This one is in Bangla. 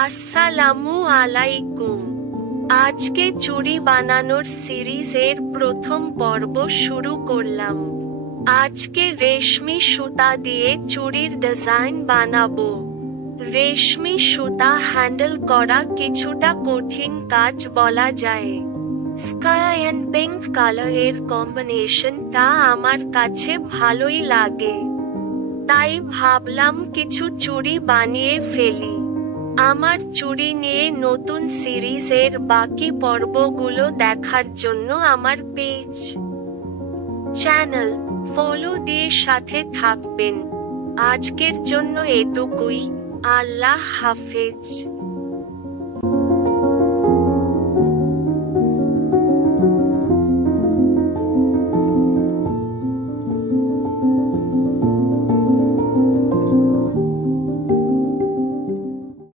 আসসালামু আলাইকুম। আজকে চুড়ি বানানোর সিরিজের প্রথম পর্ব শুরু করলাম। আজকে রেশমি সুতা দিয়ে চুড়ির ডিজাইন বানাবো। রেশমি সুতা হ্যান্ডেল করা কিছুটা কঠিন কাজ বলা যায়। স্কাই অ্যান্ড পিঙ্ক কালারের কম্বিনেশনটা আমার কাছে ভালোই লাগে, তাই ভাবলাম কিছু চুড়ি বানিয়ে ফেলি। আমার চুড়ি নিয়ে নতুন সিরিজের বাকি পর্বগুলো দেখার জন্য আমার পেজ, চ্যানেল ফলো দিয়ে সাথে থাকবেন। আজকের জন্য এটুকুই। আল্লাহ হাফেজ।